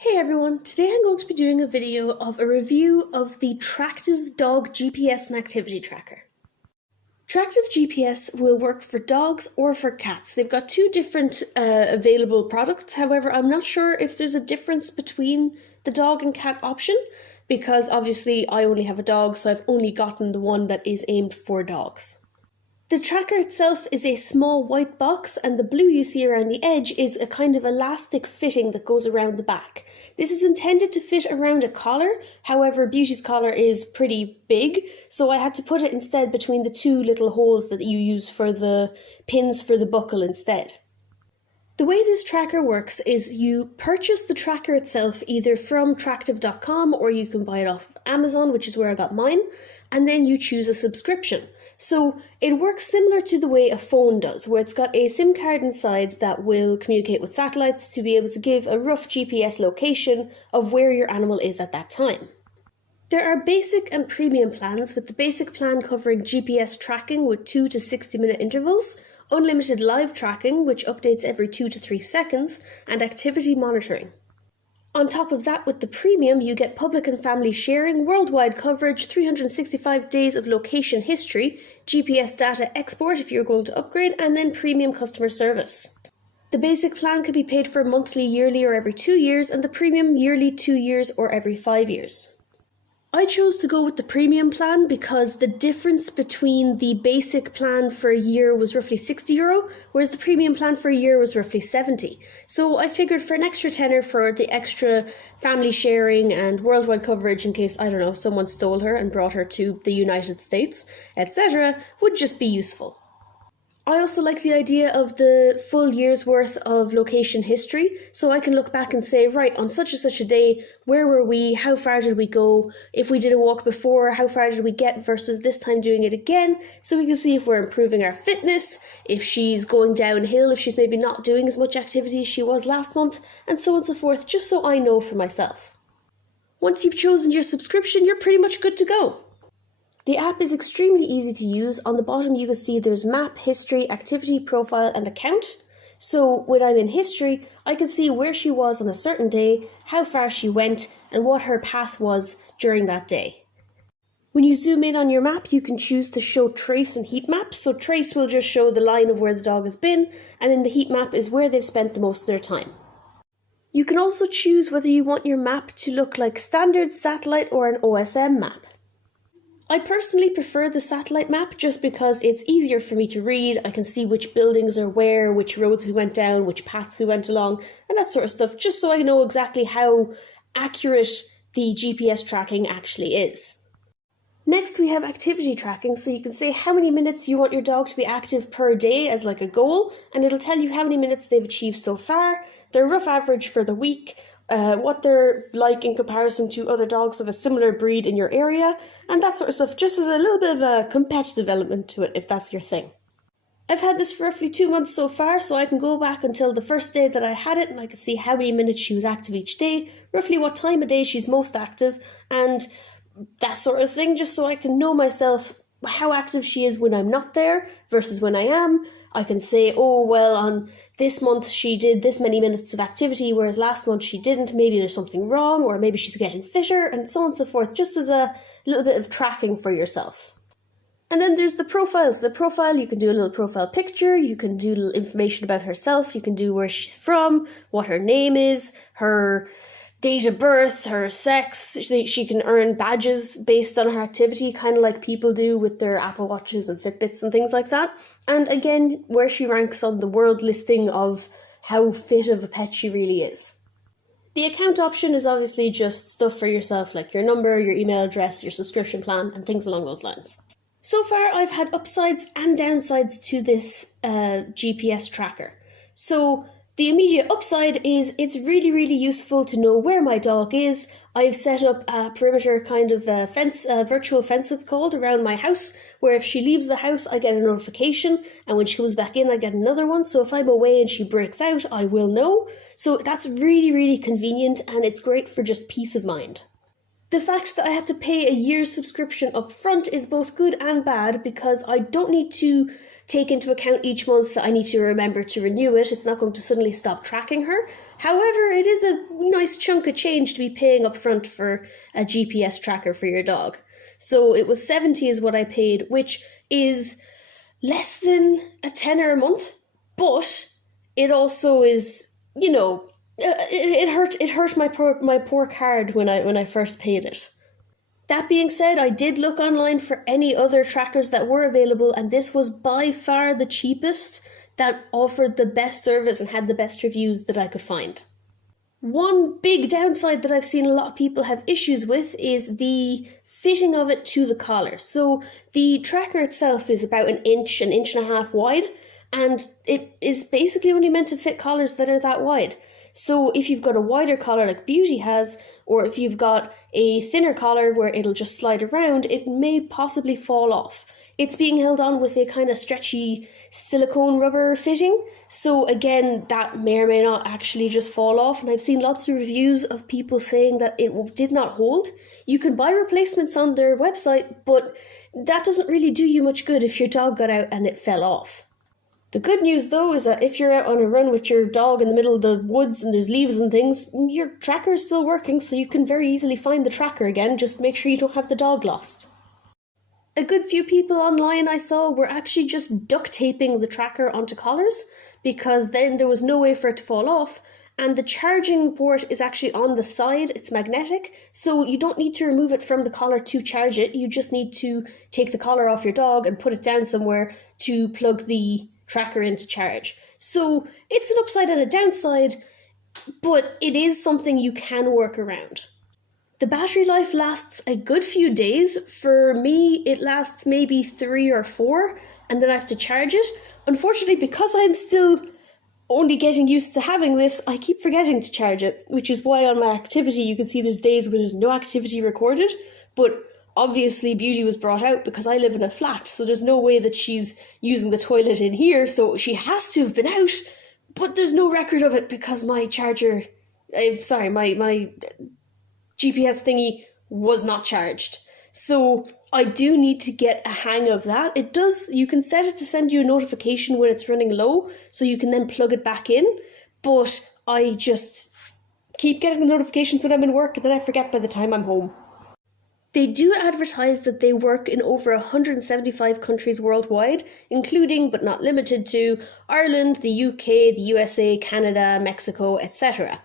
Hey everyone, today I'm going to be doing a video of a review of the Tractive Dog GPS and Activity Tracker. Tractive GPS will work for dogs or for cats. They've got two different available products, however I'm not sure if there's a difference between the dog and cat option because obviously I only have a dog, so I've only gotten the one that is aimed for dogs. The tracker itself is a small white box, and the blue you see around the edge is a kind of elastic fitting that goes around the back. This is intended to fit around a collar, however Beauty's collar is pretty big, so I had to put it instead between the two little holes that you use for the pins for the buckle instead. The way this tracker works is you purchase the tracker itself either from Tractive.com or you can buy it off Amazon, which is where I got mine, and then you choose a subscription. So it works similar to the way a phone does, where it's got a SIM card inside that will communicate with satellites to be able to give a rough GPS location of where your animal is at that time. There are basic and premium plans, with the basic plan covering GPS tracking with 2 to 60-minute intervals, unlimited live tracking, which updates every 2 to 3 seconds, and activity monitoring. On top of that, with the premium, you get public and family sharing, worldwide coverage, 365 days of location history, GPS data export if you're going to upgrade, and then premium customer service. The basic plan can be paid for monthly, yearly, or every 2 years, and the premium yearly, 2 years, or every 5 years. I chose to go with the premium plan because the difference between the basic plan for a year was roughly €60, whereas the premium plan for a year was roughly 70. So I figured for an extra tenner for the extra family sharing and worldwide coverage in case, I don't know, someone stole her and brought her to the United States, etc., would just be useful. I also like the idea of the full year's worth of location history, so I can look back and say, right, on such and such a day, where were we, how far did we go, if we did a walk before, how far did we get versus this time doing it again, so we can see if we're improving our fitness, if she's going downhill, if she's maybe not doing as much activity as she was last month, and so on and so forth, just so I know for myself. Once you've chosen your subscription, you're pretty much good to go. The app is extremely easy to use. On the bottom you can see there's map, history, activity, profile and account. So when I'm in history, I can see where she was on a certain day, how far she went and what her path was during that day. When you zoom in on your map, you can choose to show trace and heat map. So trace will just show the line of where the dog has been, and in the heat map is where they've spent the most of their time. You can also choose whether you want your map to look like standard, satellite or an OSM map. I personally prefer the satellite map just because it's easier for me to read. I can see which buildings are where, which roads we went down, which paths we went along, and that sort of stuff, just so I know exactly how accurate the GPS tracking actually is. Next, we have activity tracking, so you can say how many minutes you want your dog to be active per day as like a goal, and it'll tell you how many minutes they've achieved so far, their rough average for the week, what they're like in comparison to other dogs of a similar breed in your area, and that sort of stuff, just as a little bit of a competitive element to it, if that's your thing. I've had this for roughly 2 months so far, so I can go back until the first day that I had it, and I can see how many minutes she was active each day, roughly what time of day she's most active, and that sort of thing, just so I can know myself how active she is when I'm not there versus when I am. I can say, oh, well, on this month she did this many minutes of activity, whereas last month she didn't. Maybe there's something wrong, or maybe she's getting fitter, and so on and so forth, just as a little bit of tracking for yourself. And then there's the profiles. The profile, you can do a little profile picture, you can do a little information about herself, you can do where she's from, what her name is, her date of birth, her sex. She can earn badges based on her activity, kind of like people do with their Apple Watches and Fitbits and things like that. And again, where she ranks on the world listing of how fit of a pet she really is. The account option is obviously just stuff for yourself, like your number, your email address, your subscription plan, and things along those lines. So far, I've had upsides and downsides to this GPS tracker. So the immediate upside is it's really, really useful to know where my dog is. I've set up a perimeter kind of fence, virtual fence it's called, around my house, where if she leaves the house, I get a notification, and when she comes back in, I get another one. So if I'm away and she breaks out, I will know. So that's really, really convenient, and it's great for just peace of mind. The fact that I had to pay a year's subscription up front is both good and bad, because I don't need to take into account each month that I need to remember to renew it. It's not going to suddenly stop tracking her. However, it is a nice chunk of change to be paying up front for a GPS tracker for your dog. So it was 70 is what I paid, which is less than a tenner a month, but it also is, it hurt my poor card when I first paid it. That being said, I did look online for any other trackers that were available, and this was by far the cheapest that offered the best service and had the best reviews that I could find. One big downside that I've seen a lot of people have issues with is the fitting of it to the collar. So the tracker itself is about an inch and a half wide, and it is basically only meant to fit collars that are that wide. So if you've got a wider collar like Beauty has, or if you've got a thinner collar where it'll just slide around, it may possibly fall off. It's being held on with a kind of stretchy silicone rubber fitting, so again, that may or may not actually just fall off, and I've seen lots of reviews of people saying that it did not hold. You can buy replacements on their website, but that doesn't really do you much good if your dog got out and it fell off. The good news, though, is that if you're out on a run with your dog in the middle of the woods and there's leaves and things, your tracker is still working, so you can very easily find the tracker again. Just make sure you don't have the dog lost. A good few people online I saw were actually just duct taping the tracker onto collars, because then there was no way for it to fall off, and the charging port is actually on the side, it's magnetic, so you don't need to remove it from the collar to charge it, you just need to take the collar off your dog and put it down somewhere to plug the tracker in to charge. So it's an upside and a downside, but it is something you can work around. The battery life lasts a good few days. For me, it lasts maybe 3 or 4, and then I have to charge it. Unfortunately, because I'm still only getting used to having this, I keep forgetting to charge it, which is why on my activity you can see there's days where there's no activity recorded, but obviously Beauty was brought out because I live in a flat, so there's no way that she's using the toilet in here, so she has to have been out, but there's no record of it because my charger, my GPS thingy was not charged. So I do need to get a hang of that. You can set it to send you a notification when it's running low, so you can then plug it back in, but I just keep getting the notifications when I'm in work and then I forget by the time I'm home. They do advertise that they work in over 175 countries worldwide, including but not limited to Ireland, the UK, the USA, Canada, Mexico, etc.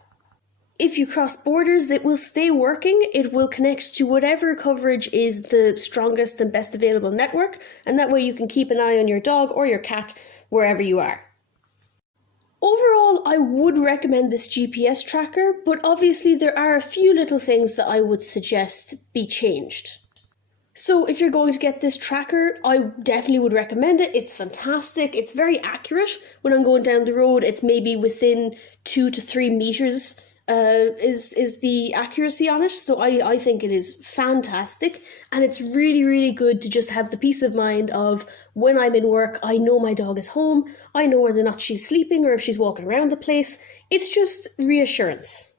If you cross borders, it will stay working. It will connect to whatever coverage is the strongest and best available network, and that way you can keep an eye on your dog or your cat wherever you are. Overall, I would recommend this GPS tracker, but obviously there are a few little things that I would suggest be changed. So if you're going to get this tracker, I definitely would recommend it. It's fantastic. It's very accurate. When I'm going down the road, it's maybe within 2 to 3 meters is the accuracy on it. So I think it is fantastic, and it's really, really good to just have the peace of mind of when I'm in work, I know my dog is home, I know whether or not she's sleeping or if she's walking around the place. It's just reassurance.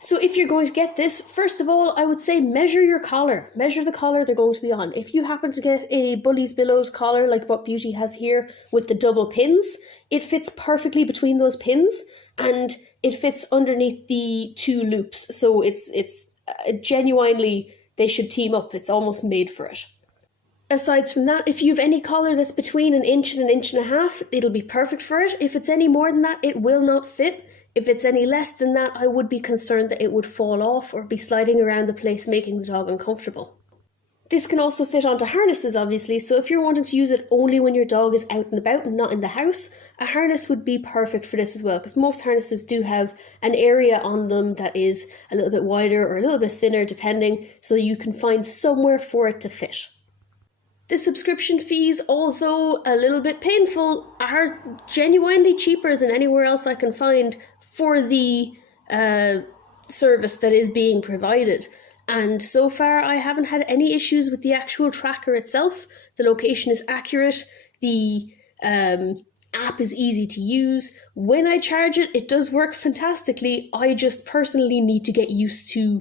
So if you're going to get this, first of all, I would say measure your collar. Measure the collar they're going to be on. If you happen to get a Bully's Billows collar like what Beauty has here with the double pins, it fits perfectly between those pins, and it fits underneath the 2 loops. So it's genuinely, they should team up. It's almost made for it. Aside from that, if you have any collar that's between an inch and a half, it'll be perfect for it. If it's any more than that, it will not fit. If it's any less than that, I would be concerned that it would fall off or be sliding around the place, making the dog uncomfortable. This can also fit onto harnesses, obviously, so if you're wanting to use it only when your dog is out and about and not in the house, a harness would be perfect for this as well, because most harnesses do have an area on them that is a little bit wider or a little bit thinner, depending, so you can find somewhere for it to fit. The subscription fees, although a little bit painful, are genuinely cheaper than anywhere else I can find for the service that is being provided. And so far I haven't had any issues with the actual tracker itself. The location is accurate, the app is easy to use. When I charge it, it does work fantastically. I just personally need to get used to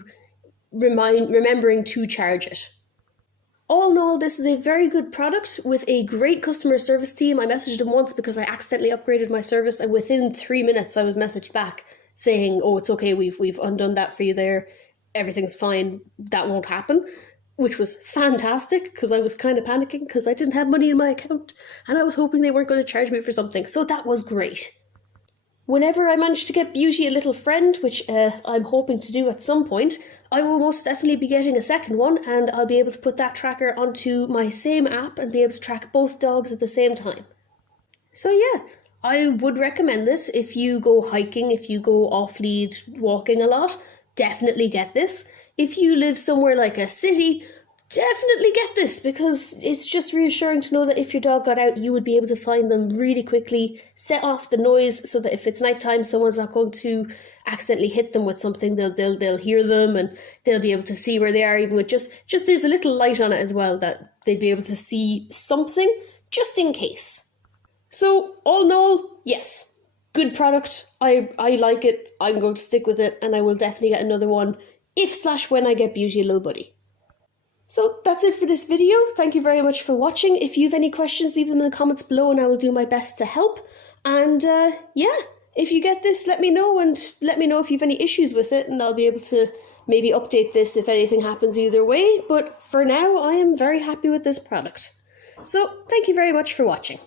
remembering to charge it. All in all, this is a very good product with a great customer service team. I messaged them once because I accidentally upgraded my service, and within 3 minutes I was messaged back saying, oh, it's okay, we've undone that for you there, everything's fine, that won't happen, which was fantastic because I was kind of panicking because I didn't have money in my account and I was hoping they weren't going to charge me for something, so that was great. Whenever I manage to get Beauty a little friend, which I'm hoping to do at some point, I will most definitely be getting a second one, and I'll be able to put that tracker onto my same app and be able to track both dogs at the same time. So yeah, I would recommend this if you go hiking, if you go off-lead walking a lot, definitely get this. If you live somewhere like a city, definitely get this, because it's just reassuring to know that if your dog got out, you would be able to find them really quickly, set off the noise so that if it's nighttime, someone's not going to accidentally hit them with something. They'll hear them and they'll be able to see where they are, even with just there's a little light on it as well that they'd be able to see something just in case. So all in all, yes, good product. I like it. I'm going to stick with it, and I will definitely get another one if/when I get Beauty a little buddy. So that's it for this video. Thank you very much for watching. If you have any questions, leave them in the comments below and I will do my best to help. And yeah, if you get this, let me know, and let me know if you have any issues with it, and I'll be able to maybe update this if anything happens either way. But for now, I am very happy with this product. So thank you very much for watching.